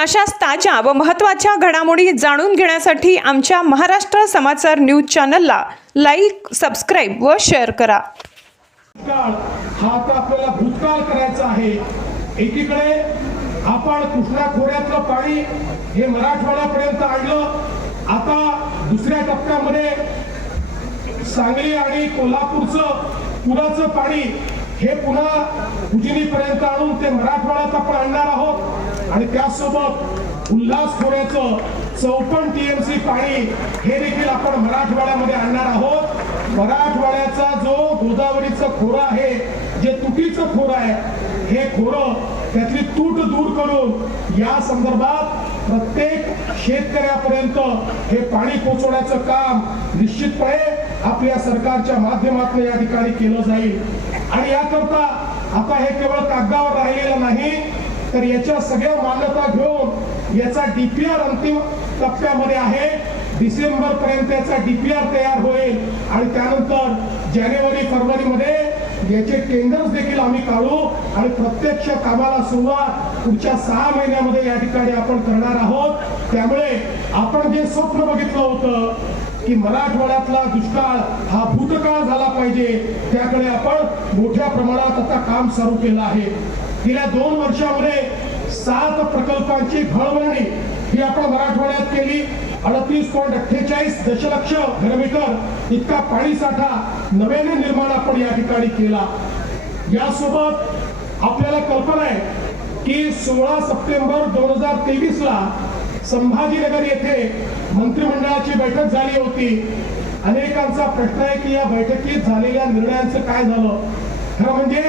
अशाच ताज्या व महत्त्वाच्या घडामोडी जाणून घेण्यासाठी आमच्या महाराष्ट्र समाचार न्यूज चॅनलला लाईक सबस्क्राईब व शेअर करा. हा आता आपल्याला भूतकाळ करायचा आहे. एकीकडे आपण कृष्णा खोऱ्यातलं पाणी हे मराठवाड्यापर्यंत आणलं आता दुसऱ्या टप्प्यामध्ये सांगली आणि कोल्हापूरचं पुराचं पाणी हे पुन्हा उजनीपर्यंत आणून ते मराठवाड्यात आपण आणणार आहोत. आणि त्यासोबत उल्हास खोऱ्याचं चौपन्न टीएमसी पाणी हे देखील आपण मराठवाड्यामध्ये आणणार आहोत. मराठवाड्याचा जो गोदावरीचं खोरं आहे जे तुटीचं खोरं आहे हे खोरं त्यातली तूट दूर करून या संदर्भात प्रत्येक शेतकऱ्यापर्यंत हे पाणी पोचवण्याचं काम निश्चितपणे आपल्या सरकारच्या माध्यमातून या ठिकाणी केलं जाईल. आणि याकरता आता हे केवळ कागदावर राहिलेलं नाही तर याच्या सगळ्या मान्यता घेऊन याचा डीपीआर अंतिम टप्प्यामध्ये आहे. डिसेंबर पर्यंत याचा डीपीआर तयार होईल. आणि त्यानंतर जानेवारी फरवरीमध्ये याचे टेंडर्स देखील आम्ही काढू. आणि प्रत्यक्ष कामाला सुरुवात पुढच्या सहा महिन्यामध्ये या ठिकाणी आपण करणार आहोत. त्यामुळे आपण जे स्वप्न बघितलं होतं की मराठवाड्यातला दुष्काळ हा भूतकाळ झाला पाहिजे त्याकडे आपण मोठ्या प्रमाणात आता काम सुरू केलं आहे. गेल्या दोन वर्षामध्ये सात प्रकल्पांची घळवळणी ही आपण मराठवाड्यात केली. अडतीस पॉईंट अठ्ठेचाळीस दशलक्ष घनमीटर इतका पाणी साठा नव्याने निर्माण आपण या ठिकाणी केला. यासोबत आपल्याला कल्पना आहे की सोळा सप्टेंबर दोन हजार तेवीस ला संभाजीनगर येथे मंत्रिमंडळाची बैठक झाली होती. अनेकांचा प्रश्न आहे की या बैठकीत झालेल्या निर्णयांचं काय झालं? खरं म्हणजे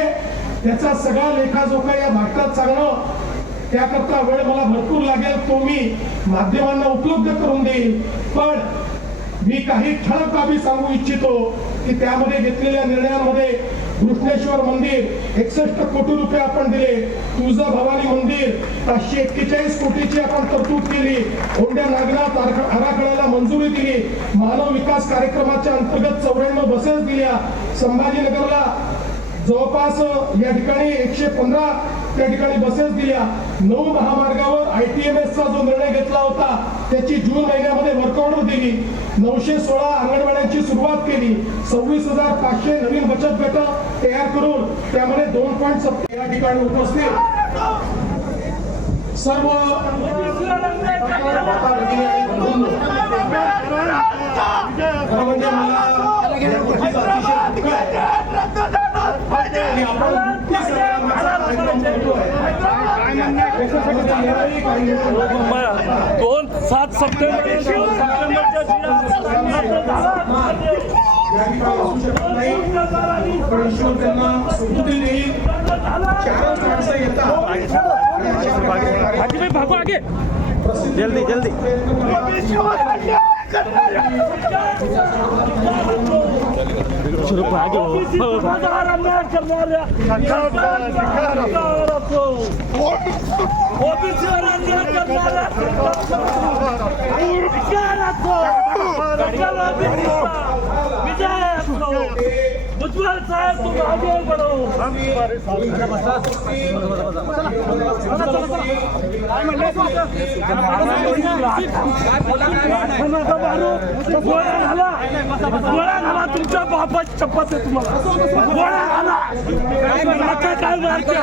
त्याचा सगळा लेखाजोखा या भारतात सांगणं त्याकरता वेळ मला भरपूर लागेल तो मी माध्यमांना उपलब्ध करून देईल पण मी काही ठळक बाबी सांगू इच्छितो की त्यामध्ये घेतलेल्या निर्णयांमध्ये घृष्णेश्वर मंदिर एकसष्ट कोटी रुपये आपण दिले. तुळजा भवानी मंदिर पाचशे एक्केचाळीस कोटीची आपण तरतूद केली. ओंड्या नागनाथ आराखड्याला मंजुरी दिली. मानव विकास कार्यक्रमाच्या अंतर्गत चौऱ्याण्णव बसेस दिल्या. संभाजीनगरला जवळपास या ठिकाणी एकशे पंधरा त्या ठिकाणी बसेस दिल्या नऊ महामार्गावर आय टी एम चा जो निर्णय घेतला होता त्याची जून महिन्यामध्ये वर्कआउट दिली नऊशे सोळा अंगणवाड्यांची सुरुवात केली सव्वीस हजार पाचशे नवीन बचत गट तयार करून त्यामध्ये दोन पॉईंट सत्तर या ठिकाणी उपस्थित सर्व म्हणजे मला आणि दोन सात सप्टेंबर भागो आगे। जल्दी। जल्दी। Serupa aja. Masa haram उज्ज्वल साहेब तुम आगे बढ़ो गोळ्या घाला गोळ्या घाला तुमच्या बापाची चप्पत आहे तुम्हाला गोळ्या घाला आता काय मारत्या